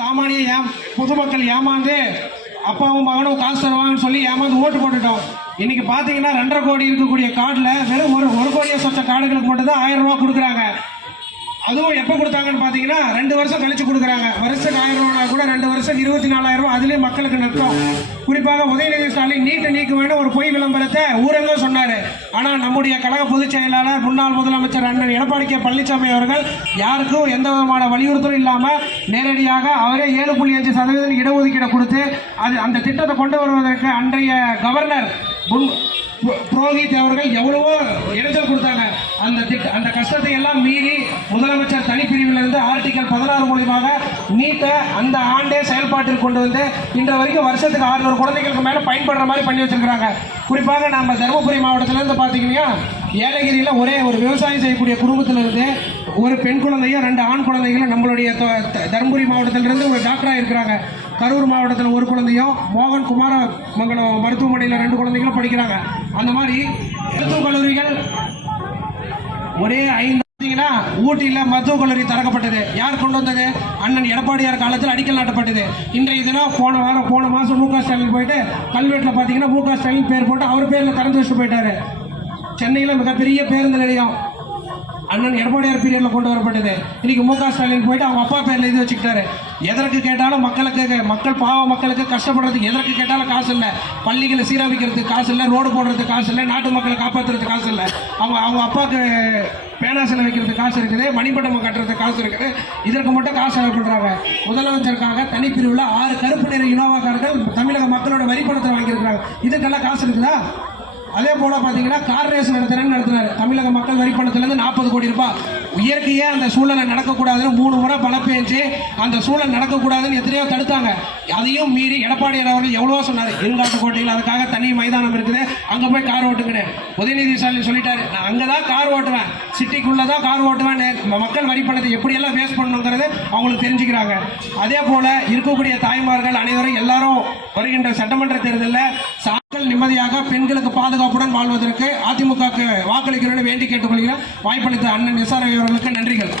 சாமானிய பொதுமக்கள் ஏமாந்து அப்பாவும் மகனும் காசு தருவாங்கன்னு சொல்லி ஏமாந்து ஓட்டு போட்டுட்டோம். இன்னைக்கு பாத்தீங்கன்னா 2.5 கோடி இருக்கக்கூடிய கார்டுல வெறும் ஒரு கோடியை சொச்ச கார்டுகளுக்கு மட்டும் தான் 1000 ரூபாய் கொடுக்குறாங்க. அதுவும் எப்போ கொடுத்தாங்கன்னு பார்த்தீங்கன்னா 2 வருஷம் கழிச்சு கொடுக்குறாங்க. வருஷத்துக்கு 1000 ரூபா கூட 2 வருஷம் 24,000 ரூபாய். அதுலேயும் மக்களுக்கு நஷ்டம். குறிப்பாக உதயநிதி ஸ்டாலின் நீட்டு நீக்க வேண்டும் ஒரு பொய் விளம்பரத்தை ஊரெல்லாம் சொன்னார். ஆனால் நம்முடைய கழக பொதுச் செயலாளர் முன்னாள் முதலமைச்சர் அண்ணன் எடப்பாடி கே பழனிசாமி அவர்கள் யாருக்கும் எந்த விதமான வலியுறுத்தலும் இல்லாமல் நேரடியாக அவரே 7.5% இடஒதுக்கீடை கொடுத்து அந்த திட்டத்தை கொண்டு வருவதற்கு அன்றைய கவர்னர் புரோஹித் அவர்கள் எவ்வளவோ இடைஞ்சல் கொடுத்தாங்க. அந்த கஷ்டத்தை எல்லாம் மீறி முதலமைச்சர் தனிப்பிரிவிலிருந்து ஆர்டிகல் 16 மூலமாக நீட்டை அந்த ஆண்டே செயல்பாட்டில் கொண்டு வந்து இன்ற வரைக்கும் வருஷத்துக்கு 600 குழந்தைகளுக்கு மேல பயன்படுற மாதிரி பண்ணி வச்சிருக்காங்க. குறிப்பாக நம்ம தருமபுரி மாவட்டத்திலிருந்து பாத்தீங்கன்னா ஏலகிரியில் ஒரே ஒரு விவசாயம் செய்யக்கூடிய குடும்பத்திலிருந்து ஒரு பெண் குழந்தையும் 2 ஆண் குழந்தைகளும் நம்மளுடைய தருமபுரி மாவட்டத்திலிருந்து ஒரு டாக்டராக இருக்கிறாங்க. கரூர் மாவட்டத்தில் ஒரு குழந்தையும் மோகன் குமாரமங்கலம் மருத்துவமனையில் 2 குழந்தைகளும் படிக்கிறாங்க. அந்த மாதிரி மருத்துவக் கல்லூரிகள் ஒரே 5 பார்த்தீங்கன்னா ஊட்டியில் மருத்துவக் கல்லூரி திறக்கப்பட்டது. யார் கொண்டு வந்தது? அண்ணன் எடப்பாடியார் காலத்தில் அடிக்கல் நாட்டப்பட்டது. இன்றைய தினம் போன மாதம் மு க ஸ்டாலின் போயிட்டு கல்வெட்டில் பார்த்தீங்கன்னா மு க ஸ்டாலின் பேர் போட்டு அவர் பேரில் திறந்து வச்சுட்டு போயிட்டாரு. சென்னையில் மிகப்பெரிய பேருந்து நிலையம் அண்ணன் எடப்பாடியார் பீரியட்ல கொண்டு வரப்பட்டது. இன்னைக்கு மு க ஸ்டாலின் போயிட்டு அவங்க அப்பா பேர்ல இது வச்சுக்கிட்டாரு. எதற்கு கேட்டாலும் மக்கள் பாவ மக்களுக்கு கஷ்டப்படுறதுக்கு எதற்கு கேட்டாலும் காசு இல்லை. பள்ளிகளை சீரமைக்கிறதுக்கு காசு இல்லை, ரோடு போடுறதுக்கு காசு இல்லை, நாட்டு மக்களை காப்பாற்றுறதுக்கு காசு இல்லை. அவங்க அப்பாவுக்கு பேனா செலவு வைக்கிறதுக்கு காசு இருக்குது, மணிமண்டபம் கட்டுறதுக்கு காசு இருக்குது. இதற்கு மட்டும் காசு செலவு பண்றாங்க. முதலமைச்சருக்காக தனிப்பிரிவில் 6 கருப்பு நிற இனோவா கார்கள் தமிழக மக்களோட வரி பணத்தை வாங்கியிருக்கிறாங்க. இதுக்கெல்லாம் காசு இருக்குதா? அதே போல பாத்தீங்கன்னா கார் ரேஸ் நடத்தினாரு. தமிழக மக்கள் வரி பணத்திலிருந்து 40 கோடி ரூபாய். இயற்கையே அந்த சூழலை நடக்கக்கூடாதுன்னு 3 முறை மழை பெஞ்சு அந்த சூழல் நடக்கக்கூடாதுன்னு எத்தனையோ தடுத்தாங்க. அதையும் மீறி எடப்பாடியார் அவர்கள் எவ்வளவோ சொன்னார். இருங்காட்டுக்கோட்டையில் அதுக்காக தனி மைதானம் இருக்குது, அங்க போய் கார் ஓட்டுங்கிறேன். உதயநிதி ஸ்டாலின் சொல்லிட்டாரு, நான் அங்கதான் கார் ஓட்டுவேன், சிட்டிக்குள்ளதான் கார் ஓட்டுவேன். மக்கள் வரி பணத்தை எப்படியெல்லாம் வேஸ்ட் பண்ணணுங்கிறது அவங்களுக்கு தெரிஞ்சுக்கிறாங்க. அதே போல இருக்கக்கூடிய தாய்மார்கள் அனைவரும் எல்லாரும் வருகின்ற சட்டமன்ற தேர்தலில் நிம்மதியாக பெண்களுக்கு பாதுகாப்புடன் வாழ்வதற்கு அதிமுக வாக்களிக்கிறேன் வேண்டி கேட்டுக்கொள்கிறேன். வாய்ப்பளித்த அண்ணன் எஸ்.ஆர். அவர்களுக்கு நன்றிகள்.